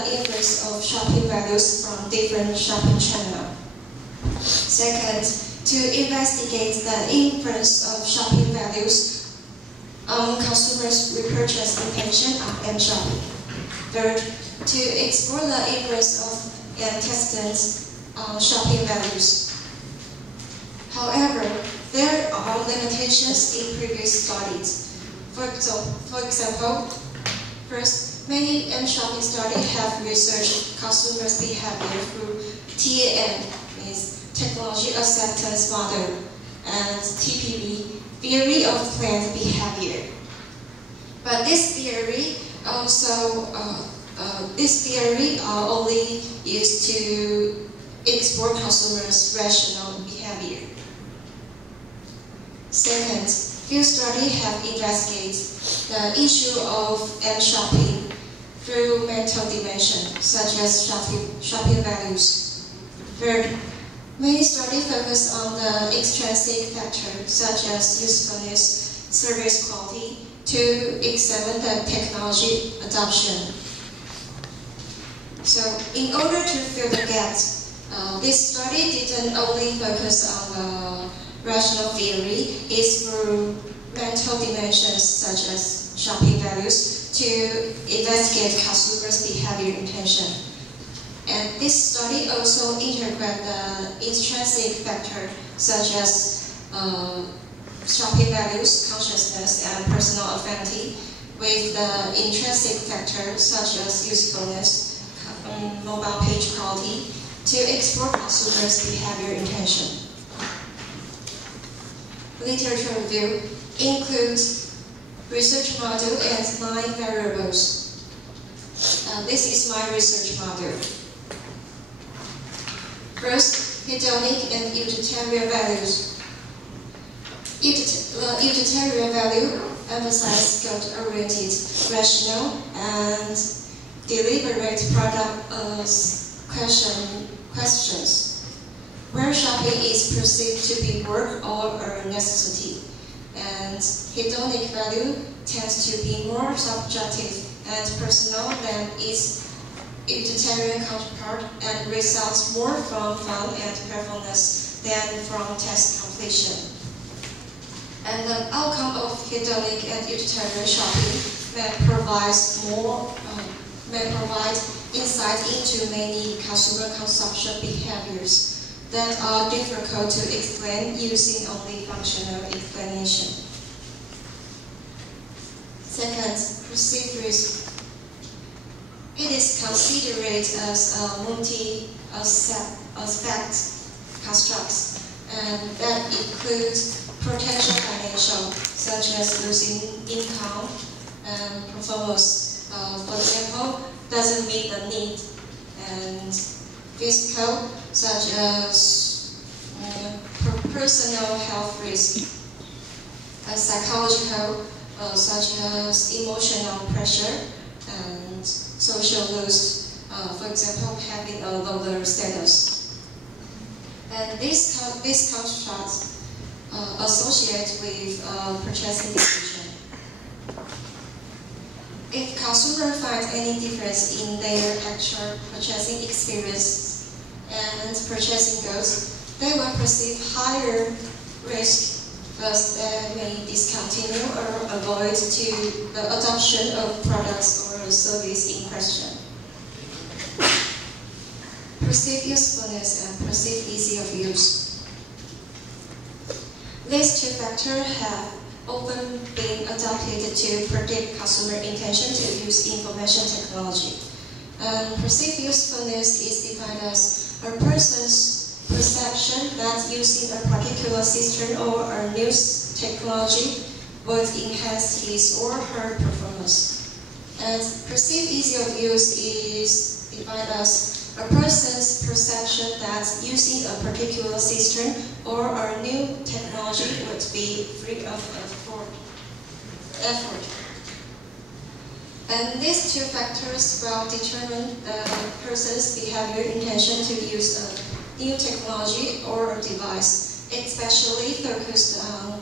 the inference of shopping values from different shopping channels. Second, to investigate the inference of shopping values on consumers' repurchase intention of M-shopping. Third, to explore the inference of antecedents on shopping values. However, there are limitations in previous studies. For example, first, many M-shopping studies have researched consumers' behavior through TAM, means Technology Acceptance Model, and TPB, Theory of Planned Behavior. But this theory only used to explore consumers' rational behavior. Second, few studies have investigated the issue of M-shopping through mental dimension, such as shopping values. Third, many studies focus on the extrinsic factors, such as usefulness, service quality, to examine the technology adoption. So, in order to fill the gaps, this study didn't only focus on the rational theory, it's through mental dimensions such as shopping values to investigate consumers' behavior intention. And this study also integrates the intrinsic factor such as shopping values, consciousness, and personal affinity with the intrinsic factor such as usefulness, mobile page quality to explore consumers' behavior intention. Literature review includes research model and 9 variables. This is my research model. First, hedonic and utilitarian values. The utilitarian value emphasizes goal-oriented, rational, and deliberate product questions, where shopping is perceived to be work or a necessity, and hedonic value tends to be more subjective and personal than its utilitarian counterpart and results more from fun and playfulness than from task completion. And the outcome of hedonic and utilitarian shopping may provide insight into many consumer consumption behaviors that are difficult to explain using only functional explanation. Second, perceived risk. It is considered as a multi-aspect construct, and that includes potential financial, such as losing income and performance. For example, doesn't meet the need, and physical, such as personal health risk, and psychological, such as emotional pressure and social loss, for example, having a lower status. And this construct associated with purchasing decision. If consumers find any difference in their actual purchasing experience and purchasing goals, they will perceive higher risk, thus they may discontinue or avoid the adoption of products or service in question. Perceived usefulness and perceived ease of use. These two factors have often been adopted to predict consumer intention to use information technology. Perceived usefulness is defined as a person's perception that using a particular system or a new technology would enhance his or her performance. And perceived ease of use is defined as a person's perception that using a particular system or a new technology would be free of effort. And these two factors will determine the person's behavior intention to use a new technology or device, especially focused on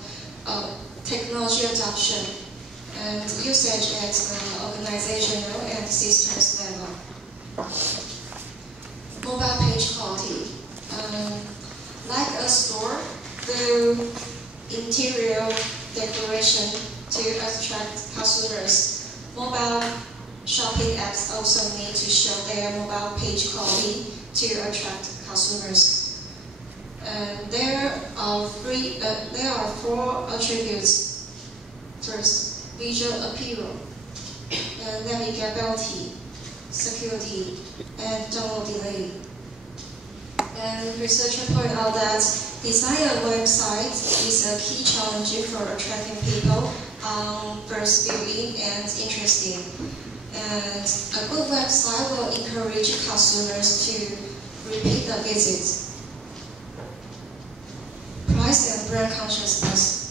technology adoption and usage at the organizational and systems level. Mobile page quality. Like a store, the interior decoration to attract consumers, mobile shopping apps also need to show their mobile page quality to attract consumers. There are four attributes. First, visual appeal, navigability, security, and download delay. And researchers point out that design a website is a key challenge for attracting people on first viewing and interesting. And a good website will encourage consumers to repeat the visit. Price and brand consciousness.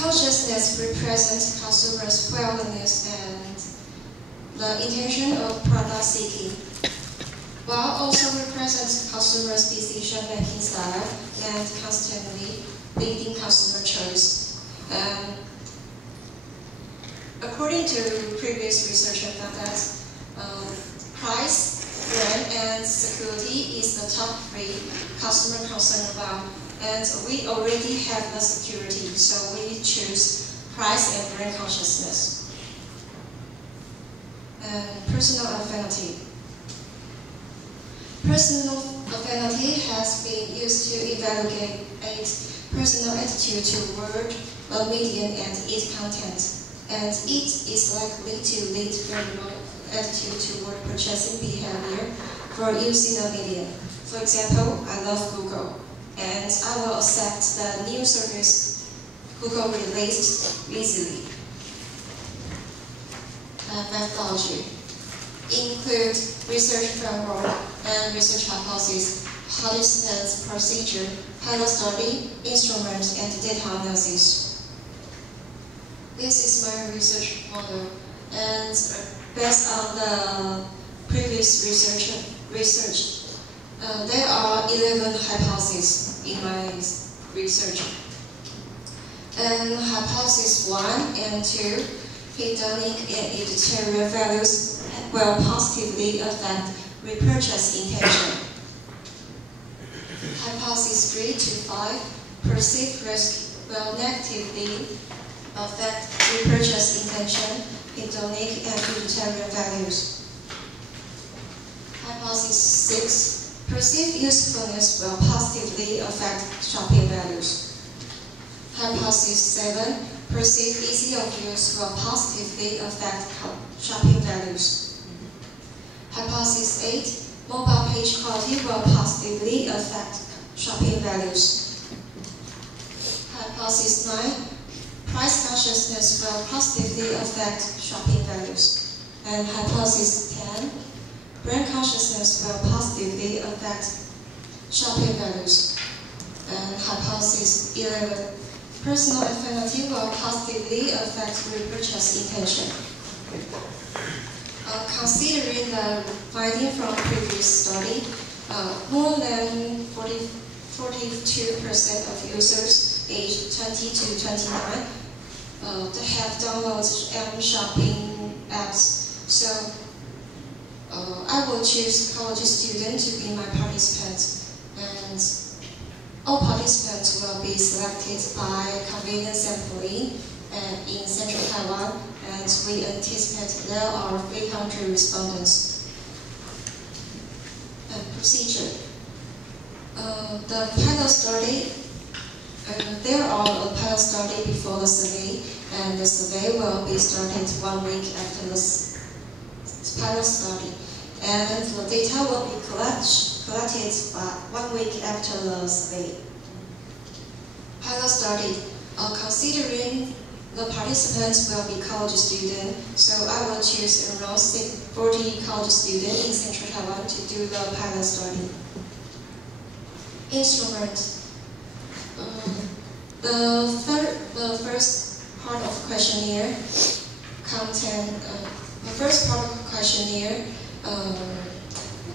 Consciousness represents consumers' willingness and the intention of product seeking, while also represents consumers' decision-making style and constantly leading consumer choice. According to previous research found that price, brand, and security is the top three customer concern about, and we already have the security, so we choose price and brand consciousness. And personal affinity. Personal affinity has been used to evaluate personal attitude toward a medium and its content, and it is likely to lead variable attitude toward purchasing behavior for using a medium. For example, I love Google, and I will accept the new service Google released easily. Methodology include research framework and research hypothesis, participants procedure, pilot study, instrument, and data analysis. This is my research model, and based on the previous research, there are 11 hypotheses in my research. And hypothesis 1 and 2, hedonic and editorial values will positively affect repurchase intention. Hypothesis 3 to 5, perceived risk will negatively affect repurchase intention, hedonic and editorial values. Hypothesis 6, perceived usefulness will positively affect shopping values. Hypothesis 7, perceived easy of use will positively affect shopping values. Hypothesis 8, mobile page quality will positively affect shopping values. Hypothesis 9, price consciousness will positively affect shopping values. And hypothesis 10, brand consciousness will positively affect shopping values. And hypothesis 11, personal affinity will positively affect repurchase intention. Considering the finding from previous study, more than 42% of users aged 20 to 29 have downloaded shopping apps. So I will choose college student to be my participant, and all participants will be selected by convenience sampling in central Taiwan, and we anticipate there are 300 respondents. Procedure. The pilot study, there are a pilot study before the survey, and the survey will be started 1 week after the pilot study, and the data will be collected by 1 week after the survey. Pilot study. Considering the participants will be college students, so I will choose around 40 college students in Central Taiwan to do the pilot study. Instrument. The first part of questionnaire content. The first part of questionnaire,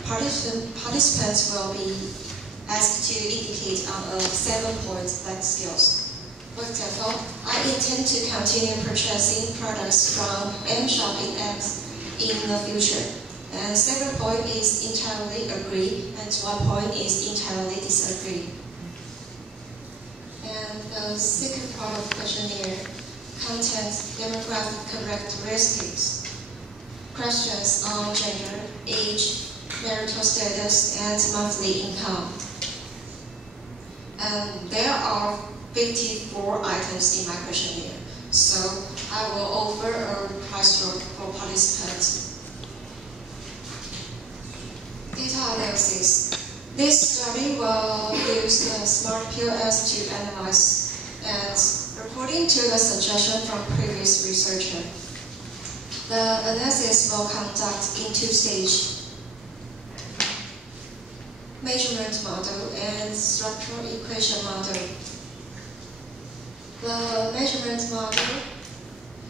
participants will be asked to indicate on a 7-point life skills. For example, I intend to continue purchasing products from shopping apps in the future. And second point is entirely agree, and one point is entirely disagree. And the second part of the questionnaire contains demographic characteristics, questions on gender, age, marital status, and monthly income. And there are 54 items in my questionnaire, so I will offer a prize for participants. Data analysis. This study will use the smart POS to analyze, and according to the suggestion from previous researcher, the analysis will conduct in two stages: measurement model and structural equation model. The measurement model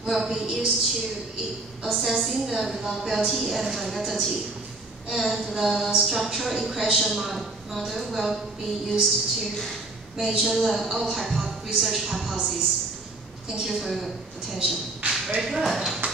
will be used to assessing the reliability and validity, and the structural equation model will be used to measure the research hypotheses. Thank you for your attention. Very good.